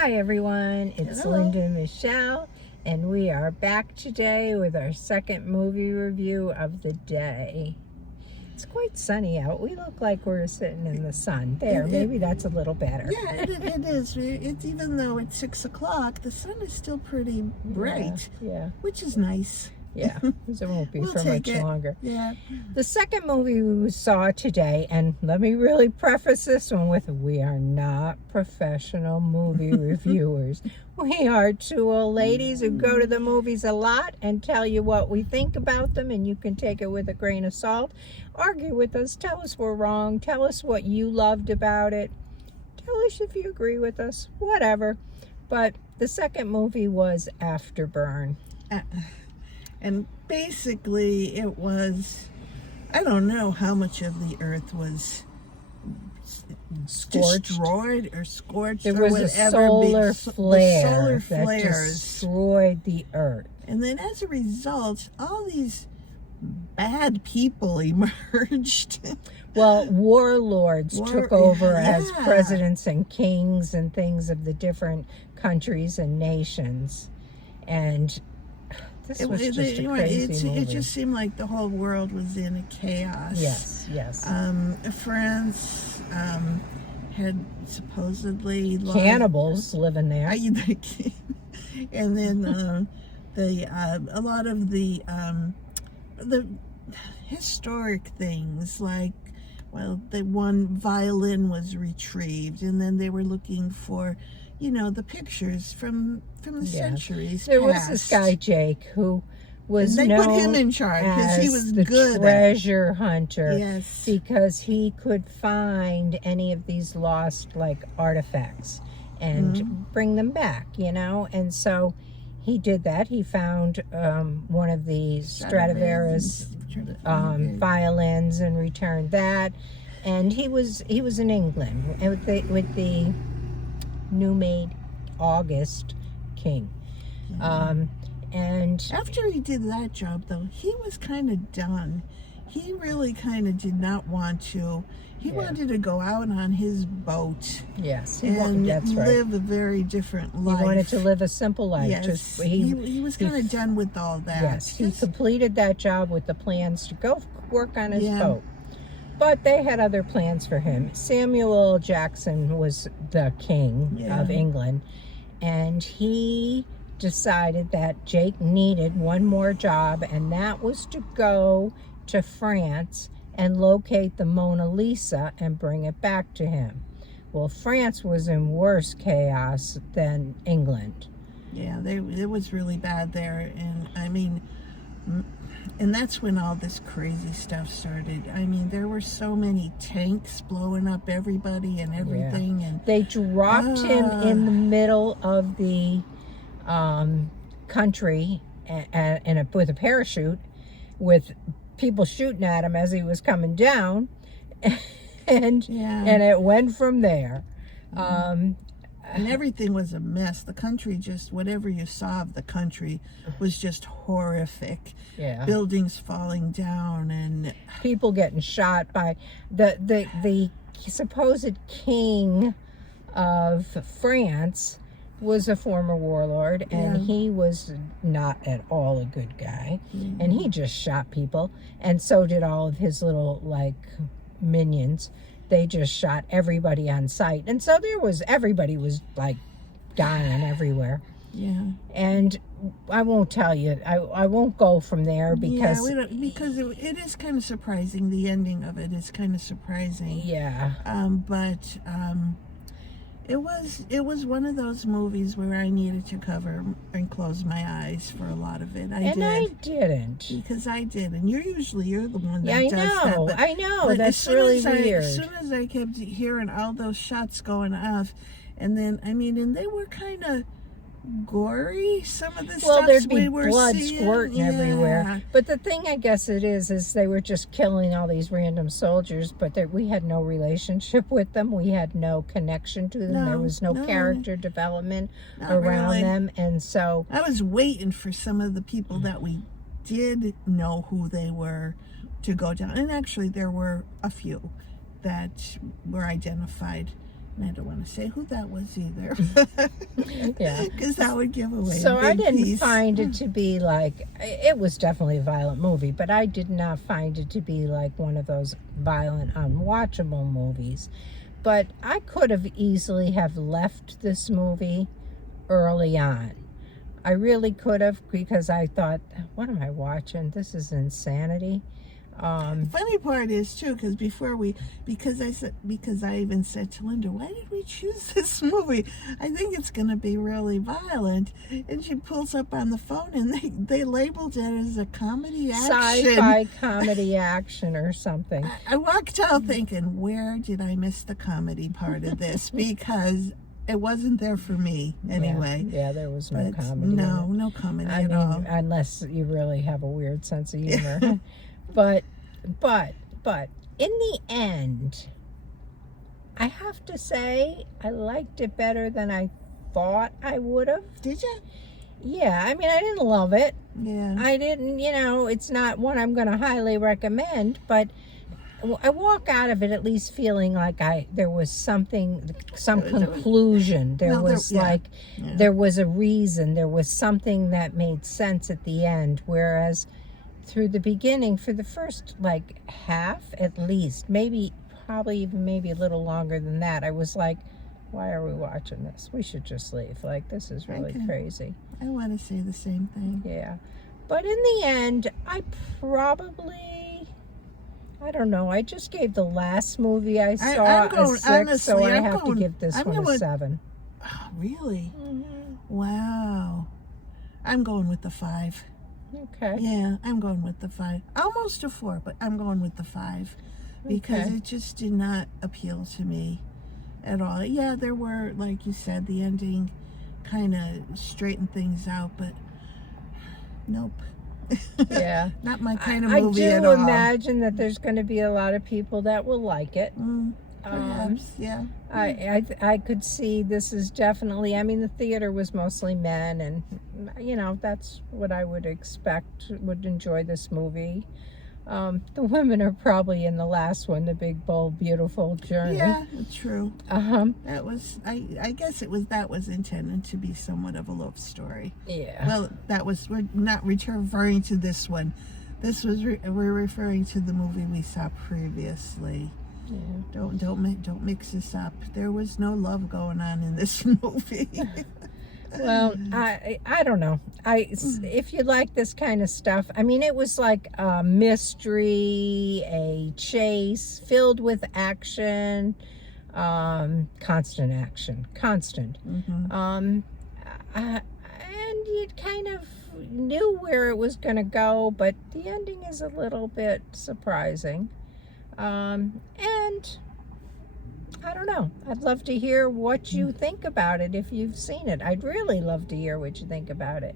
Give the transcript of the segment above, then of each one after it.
Hi everyone, it's Hello. Linda and Michelle, and we are back today with our second movie review of the day. It's quite sunny out. We look like we're sitting in the sun. Maybe that's a little better. Yeah, it is. It's even though it's 6 o'clock, the sun is still pretty bright. Yeah. Which is nice. Yeah, because it won't be We'll for take much it. longer. Yeah. The second movie we saw today, and let me really preface this one with, we are not professional movie reviewers. We are two old ladies who go to the movies a lot and tell you what we think about them, and you can take it with a grain of salt. Argue with us, tell us we're wrong, tell us what you loved about it, tell us if you agree with us, whatever. But the second movie was Afterburn. And basically it was, I don't know how much of the earth was Scorched. destroyed or scorched. There or was whatever. a solar flare The solar that flares destroyed the earth. And then as a result, all these bad people emerged. Well, warlords took over as yeah. presidents and kings and things of the different countries and nations. And this was just a crazy movie. It just seemed like the whole world was in a chaos. Yes. France had supposedly Cannibals living there. And then a lot of the historic things, like, well, the one violin was retrieved, and then they were looking for, the pictures from the centuries There was past. this guy Jake who was They known put him in charge because he was the good treasure hunter. Yes. Because he could find any of these lost artifacts and bring them back, and so he did that. He found one of the Stradivarius violins and returned that, and he was in England with the new maid August King. And after he did that job, though, he was kind of done. He really kind of did not want to. He wanted to go out on his boat. Yes, and that's right. live a very different life. He wanted to live a simple life. Yes, he was kind of done with all that. Yes, he completed that job with the plans to go work on his boat. But they had other plans for him. Samuel L. Jackson was the king of England, and he decided that Jake needed one more job, and that was to go to France and locate the Mona Lisa and bring it back to him. Well, France was in worse chaos than England. Yeah, it was really bad there, and that's when all this crazy stuff started. There were so many tanks blowing up everybody and everything, and they dropped him in the middle of the country with a parachute, with people shooting at him as he was coming down, and it went from there. And everything was a mess. The country, just whatever you saw of the country was just horrific. Yeah. Buildings falling down and people getting shot by the supposed king of France was a former warlord, and he was not at all a good guy, and he just shot people, and so did all of his little minions. They just shot everybody on sight, and so everybody was dying everywhere. Yeah. And I won't tell you. I won't go from there because it is kind of surprising. The ending of it is kind of surprising. Yeah. But it was one of those movies where I needed to cover and close my eyes for a lot of it. I didn't. Because I did, and you're the one that does that. I know. That's really weird. As soon as I kept hearing all those shots going off, and then and they were kind of gory. Some of the stuff there'd be we were blood seeing. squirting everywhere. But the thing, I guess it is they were just killing all these random soldiers, but we had no relationship with them. We had no connection to them. There was no character development around them. And so I was waiting for some of the people that we did know who they were to go down. And actually there were a few that were identified And I don't want to say who that was either. Yeah. Because that would give away So a big I didn't piece. find it to be like, it was definitely a violent movie, but I did not find it to be like one of those violent, unwatchable movies. But I could have easily have left this movie early on. I really could have, because I thought, what am I watching? This is insanity. The funny part is too, because I even said to Linda, why did we choose this movie? I think it's going to be really violent. And she pulls up on the phone, and they labeled it as a comedy action, sci-fi comedy action or something. I walked out thinking, where did I miss the comedy part of this? Because it wasn't there for me anyway. Yeah, there was no But comedy. no comedy at all. Unless you really have a weird sense of humor. But in the end, I have to say I liked it better than I thought I would have. Did you? Yeah, I mean, I didn't love it. Yeah. I didn't, it's not one I'm going to highly recommend, but I walk out of it at least feeling like there was some conclusion. There was a reason. There was something that made sense at the end, whereas through the beginning, for the first half at least, probably a little longer than that, I was like, why are we watching this? We should just leave. This is really crazy. I want to say the same thing. Yeah. But in the end, I don't know. I just gave the last movie I saw a 6, honestly, so I have to give this one a 7. Oh, really? Mm-hmm. Wow. I'm going with the 5. Okay. Yeah, I'm going with the 5. Almost a 4, but I'm going with the 5 because it just did not appeal to me at all. Yeah, there were, like you said, the ending kind of straightened things out, but nope. Yeah. Not my kind of movie at all. I do imagine that there's going to be a lot of people that will like it. Perhaps, yeah. I could see this is definitely, the theater was mostly men, and, that's what I would expect would enjoy this movie. The women are probably in the last one, The Big, Bold, Beautiful Journey. Yeah, true. That was, I guess that was intended to be somewhat of a love story. Yeah. Well, we're not referring to this one. This was, we're referring to the movie we saw previously. Yeah. Don't mix this up. There was no love going on in this movie. Well, I don't know. If you like this kind of stuff, it was like a mystery, a chase filled with action, constant action, and you kind of knew where it was going to go, but the ending is a little bit surprising. And I don't know. I'd love to hear what you think about it if you've seen it. I'd really love to hear what you think about it.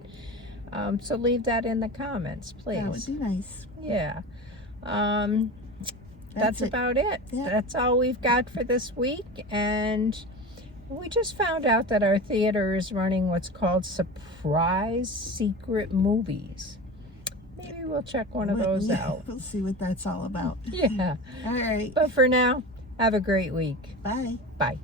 So leave that in the comments, please. That would be nice. Yeah. That's about it. Yeah. That's all we've got for this week. And we just found out that our theater is running what's called surprise secret movies. Maybe we'll check one of those out. We'll see what that's all about. Yeah. All right. But for now, have a great week. Bye. Bye.